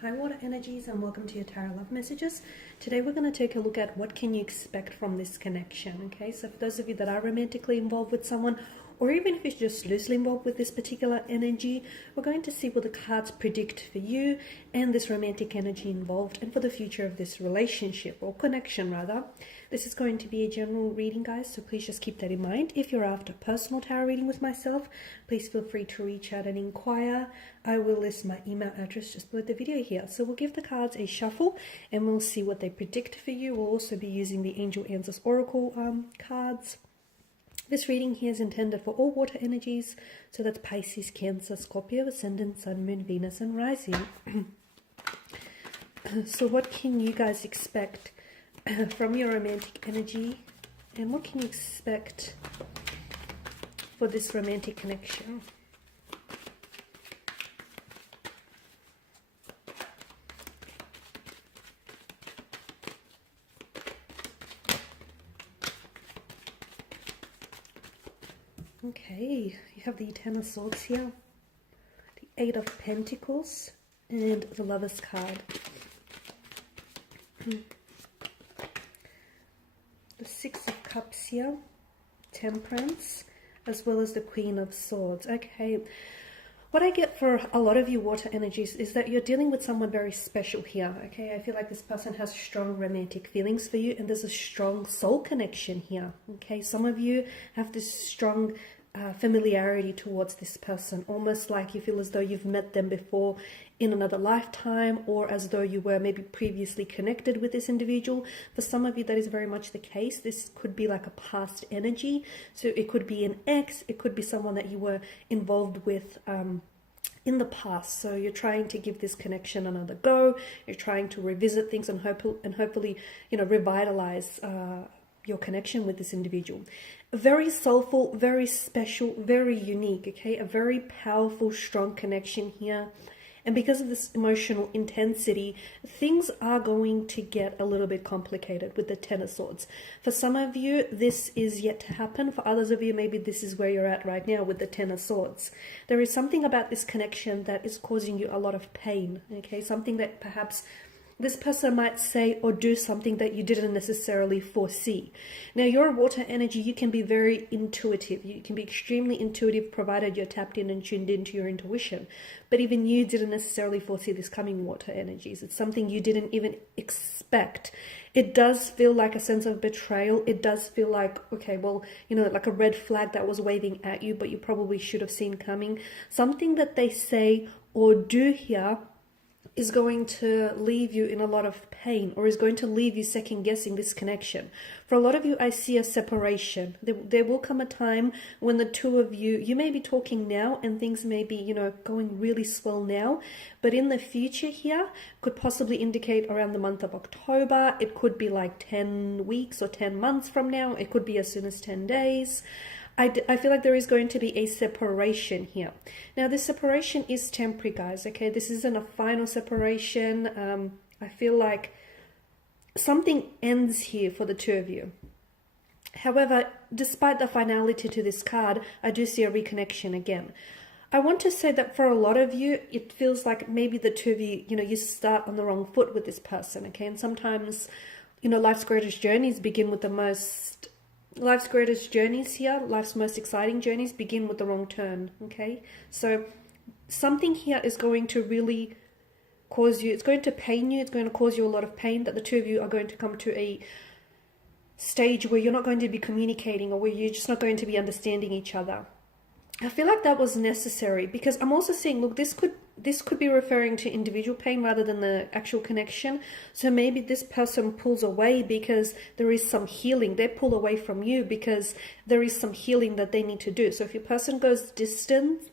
Hi water energies, and welcome to your tarot love messages. Today we're going to take a look at what can you expect from this connection. Okay, so for those of you that are romantically involved with someone, or even if you're just loosely involved with this particular energy, we're going to see what the cards predict for you and this romantic energy involved, and for the future of this relationship, or connection rather. This is going to be a general reading, guys, so please just keep that in mind. If you're after personal tarot reading with myself, please feel free to reach out and inquire. I will list my email address just below the video here. So we'll give the cards a shuffle and we'll see what they predict for you. We'll also be using the Angel Answers Oracle cards. This reading here is intended for all water energies, so that's Pisces, Cancer, Scorpio, Ascendant, Sun, Moon, Venus, and Rising. So what can you guys expect from your romantic energy, and what can you expect for this romantic connection? Okay, you have the Ten of Swords here, the Eight of Pentacles, and the Lover's card. The Six of Cups here, Temperance, as well as the Queen of Swords. Okay, what I get for a lot of you water energies is that you're dealing with someone very special here. Okay, I feel like this person has strong romantic feelings for you, and there's a strong soul connection here. Okay, some of you have this strong familiarity towards this person, almost like you feel as though you've met them before in another lifetime, or as though you were maybe previously connected with this individual. For some of you, that is very much the case. This could be like a past energy, so it could be an ex, it could be someone that you were involved with in the past. So you're trying to give this connection another go, you're trying to revisit things and hopefully, you know, revitalize your connection with this individual. Very soulful, very special, very unique, okay? A very powerful, strong connection here. And because of this emotional intensity, things are going to get a little bit complicated with the Ten of Swords. For some of you, this is yet to happen. For others of you, maybe this is where you're at right now with the Ten of Swords. There is something about this connection that is causing you a lot of pain, okay? Something that perhaps this person might say or do something that you didn't necessarily foresee. Now, you're a water energy. You can be very intuitive. You can be extremely intuitive, provided you're tapped in and tuned into your intuition. But even you didn't necessarily foresee this coming, water energies. It's something you didn't even expect. It does feel like a sense of betrayal. It does feel like, okay, well, you know, like a red flag that was waving at you, but you probably should have seen coming. Something that they say or do here is going to leave you in a lot of pain, or is going to leave you second guessing this connection. For a lot of you, I see a separation. There will come a time when the two of you may be talking now and things may be, you know, going really swell now, but in the future here could possibly indicate around the month of October. It could be like 10 weeks or 10 months from now. It could be as soon as 10 days. I feel like there is going to be a separation here. Now, this separation is temporary, guys, okay? This isn't a final separation. I feel like something ends here for the two of you. However, despite the finality to this card, I do see a reconnection again. I want to say that for a lot of you, it feels like maybe the two of you, you know, you start on the wrong foot with this person, okay? And sometimes, you know, life's greatest journeys begin with life's greatest journeys here, life's most exciting journeys begin with the wrong turn, okay? So something here is going to really cause you, it's going to pain you, it's going to cause you a lot of pain, that the two of you are going to come to a stage where you're not going to be communicating, or where you're just not going to be understanding each other. I feel like that was necessary, because I'm also seeing, look, this could be referring to individual pain rather than the actual connection. So maybe this person pulls away because there is some healing. They pull away from you because there is some healing that they need to do. So if your person goes distant,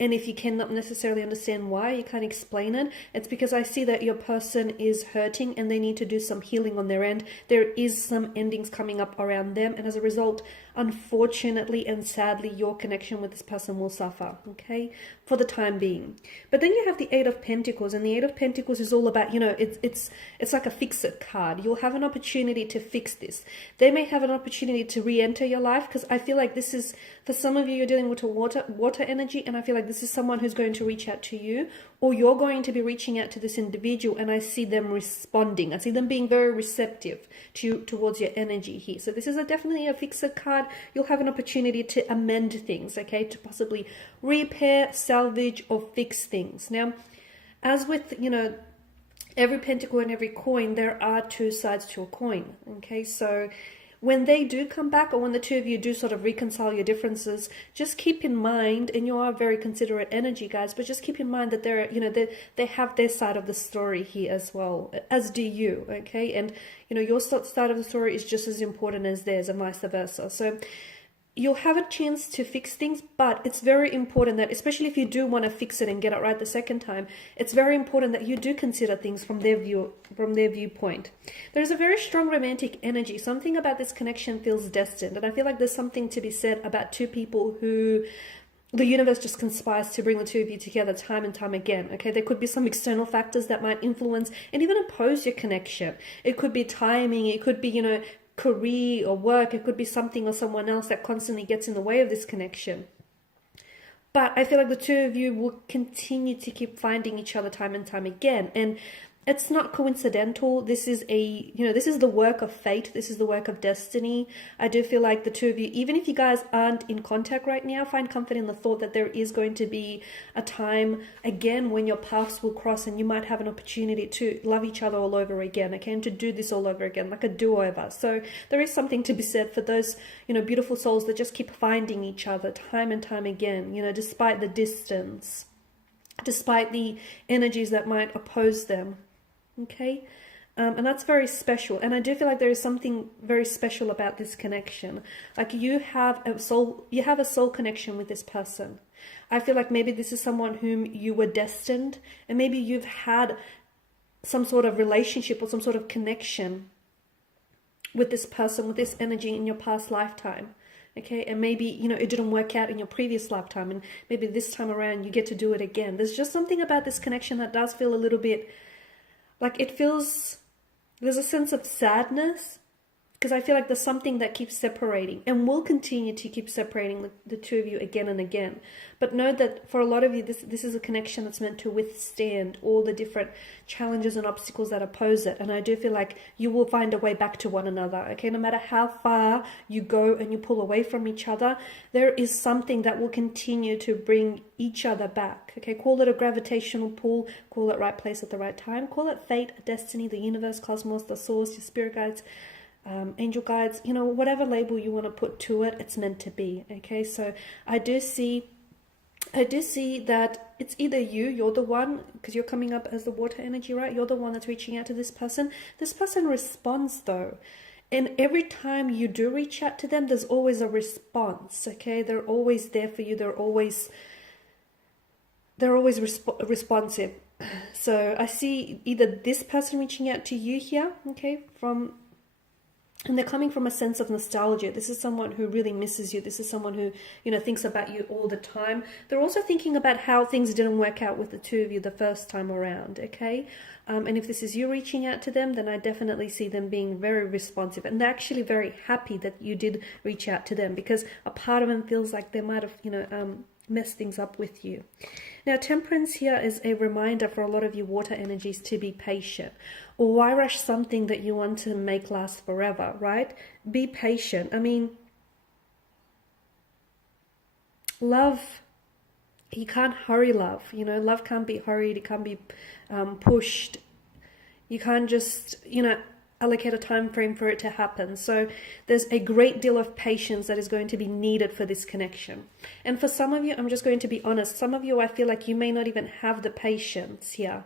and if you cannot necessarily understand why, you can't explain it, it's because I see that your person is hurting and they need to do some healing on their end. There is some endings coming up around them, and as a result, unfortunately and sadly, your connection with this person will suffer, okay, for the time being. But then you have the Eight of Pentacles, and the Eight of Pentacles is all about, you know, it's like a fix-it card. You'll have an opportunity to fix this. They may have an opportunity to re-enter your life, because I feel like this is, for some of you, you're dealing with a water energy, and I feel like this is someone who's going to reach out to you, or you're going to be reaching out to this individual and I see them responding. I see them being very receptive towards your energy here. So this is definitely a fixer card. You'll have an opportunity to amend things, okay, to possibly repair, salvage, or fix things. Now, as with, you know, every pentacle and every coin, there are two sides to a coin, okay? So when they do come back, or when the two of you do sort of reconcile your differences, just keep in mind, and you are very considerate energy, guys, but just keep in mind that they're, you know, they have their side of the story here as well, as do you, okay? And, you know, your side of the story is just as important as theirs, and vice versa. So you'll have a chance to fix things, but it's very important that, especially if you do want to fix it and get it right the second time, it's very important that you do consider things from their viewpoint. There's a very strong romantic energy. Something about this connection feels destined, and I feel like there's something to be said about two people who the universe just conspires to bring the two of you together time and time again, okay? There could be some external factors that might influence and even oppose your connection. It could be timing, it could be, you know, career or work, it could be something or someone else that constantly gets in the way of this connection. But I feel like the two of you will continue to keep finding each other time and time again, and it's not coincidental. This is this is the work of fate. This is the work of destiny. I do feel like the two of you, even if you guys aren't in contact right now, find comfort in the thought that there is going to be a time again when your paths will cross and you might have an opportunity to love each other all over again, okay, and to do this all over again, like a do-over. So there is something to be said for those, you know, beautiful souls that just keep finding each other time and time again, you know, despite the distance, despite the energies that might oppose them. Okay, and that's very special, and I do feel like there is something very special about this connection. Like you have a soul connection with this person. I feel like maybe this is someone whom you were destined, and maybe you've had some sort of relationship or some sort of connection with this person, with this energy in your past lifetime. Okay, and maybe, you know, it didn't work out in your previous lifetime, and maybe this time around you get to do it again. There's just something about this connection that does feel a little bit like there's a sense of sadness, because I feel like there's something that keeps separating and will continue to keep separating the two of you again and again. But know that for a lot of you, this is a connection that's meant to withstand all the different challenges and obstacles that oppose it. And I do feel like you will find a way back to one another, okay? No matter how far you go and you pull away from each other, there is something that will continue to bring each other back, okay? Call it a gravitational pull, call it right place at the right time, call it fate, destiny, the universe, cosmos, the source, your spirit guides, angel guides, you know, whatever label you want to put to it, it's meant to be, okay? So I do see that it's either you're the one, because you're coming up as the water energy, right? You're the one that's reaching out to this person. This person responds though, and every time you do reach out to them, there's always a response, okay? They're always there for you. They're always responsive. So I see either this person reaching out to you here, okay, and they're coming from a sense of nostalgia. This is someone who really misses you. This is someone who, you know, thinks about you all the time. They're also thinking about how things didn't work out with the two of you the first time around, okay? And if this is you reaching out to them, then I definitely see them being very responsive. And they're actually very happy that you did reach out to them, because a part of them feels like they might have, you know, messed things up with you. Now, temperance here is a reminder for a lot of you water energies to be patient. Or why rush something that you want to make last forever, right? Be patient. I mean, love, you can't hurry love. You know, love can't be hurried. It can't be pushed. You can't just, you know, allocate a time frame for it to happen. So there's a great deal of patience that is going to be needed for this connection. And for some of you, I'm just going to be honest, some of you, I feel like you may not even have the patience here,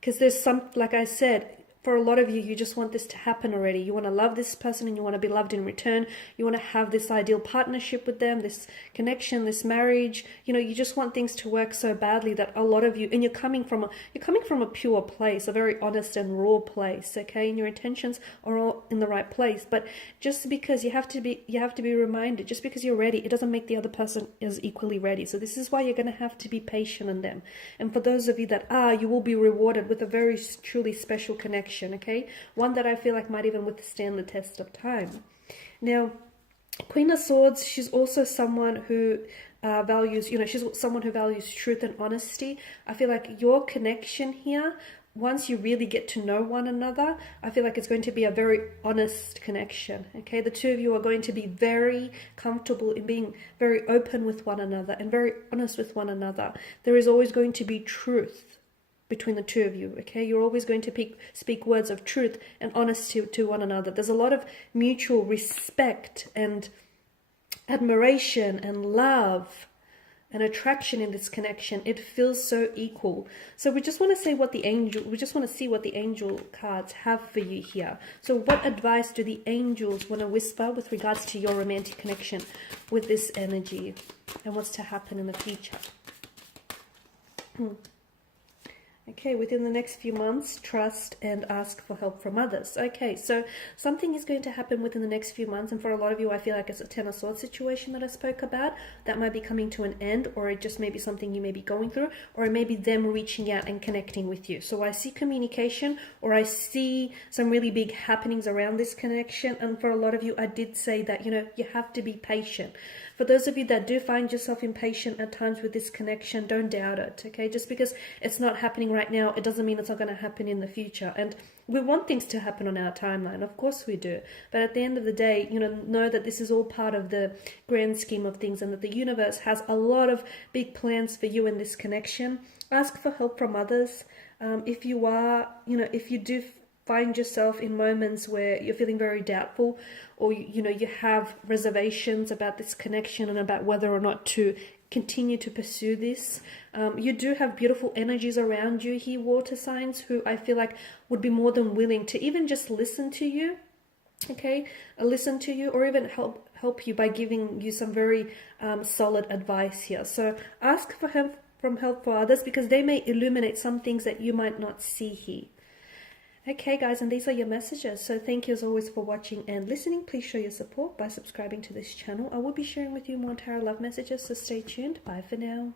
because there's some, like I said, for a lot of you, you just want this to happen already. You want to love this person and you want to be loved in return. You want to have this ideal partnership with them, this connection, this marriage. You know, you just want things to work so badly that a lot of you, and you're coming from a pure place, a very honest and raw place, okay? And your intentions are all in the right place. But just because you have to be reminded, just because you're ready, it doesn't make the other person as equally ready. So this is why you're going to have to be patient in them. And for those of you that are, you will be rewarded with a very truly special connection. Okay, one that I feel like might even withstand the test of time. Now, Queen of Swords, she's also someone who values, you know, she's someone who values truth and honesty. I feel like your connection here, once you really get to know one another, I feel like it's going to be a very honest connection, okay? The two of you are going to be very comfortable in being very open with one another and very honest with one another. There is always going to be truth between the two of you, okay? You're always going to speak words of truth and honesty to one another. There's a lot of mutual respect and admiration and love and attraction in this connection. It feels so equal. So we just want to see what the angel cards have for you here. So what advice do the angels want to whisper with regards to your romantic connection with this energy and what's to happen in the future? Okay, within the next few months, trust and ask for help from others. Okay, so something is going to happen within the next few months, and for a lot of you, I feel like it's a Ten of Swords situation that I spoke about. That might be coming to an end, or it just may be something you may be going through, or it may be them reaching out and connecting with you. So I see communication, or I see some really big happenings around this connection, and for a lot of you, I did say that, you know, you have to be patient. For those of you that do find yourself impatient at times with this connection, don't doubt it, okay? Just because it's not happening right now, it doesn't mean it's not going to happen in the future. And we want things to happen on our timeline, of course we do. But at the end of the day, you know that this is all part of the grand scheme of things, and that the universe has a lot of big plans for you in this connection. Ask for help from others. If you do find yourself in moments where you're feeling very doubtful, or you have reservations about this connection and about whether or not to continue to pursue this, you do have beautiful energies around you here, water signs, who I feel like would be more than willing to even just listen to you, okay? Listen to you, or even help you by giving you some very solid advice here. So ask for help for others, because they may illuminate some things that you might not see here. Okay guys, and these are your messages. So thank you as always for watching and listening. Please show your support by subscribing to this channel. I will be sharing with you more tarot love messages, so stay tuned. Bye for now.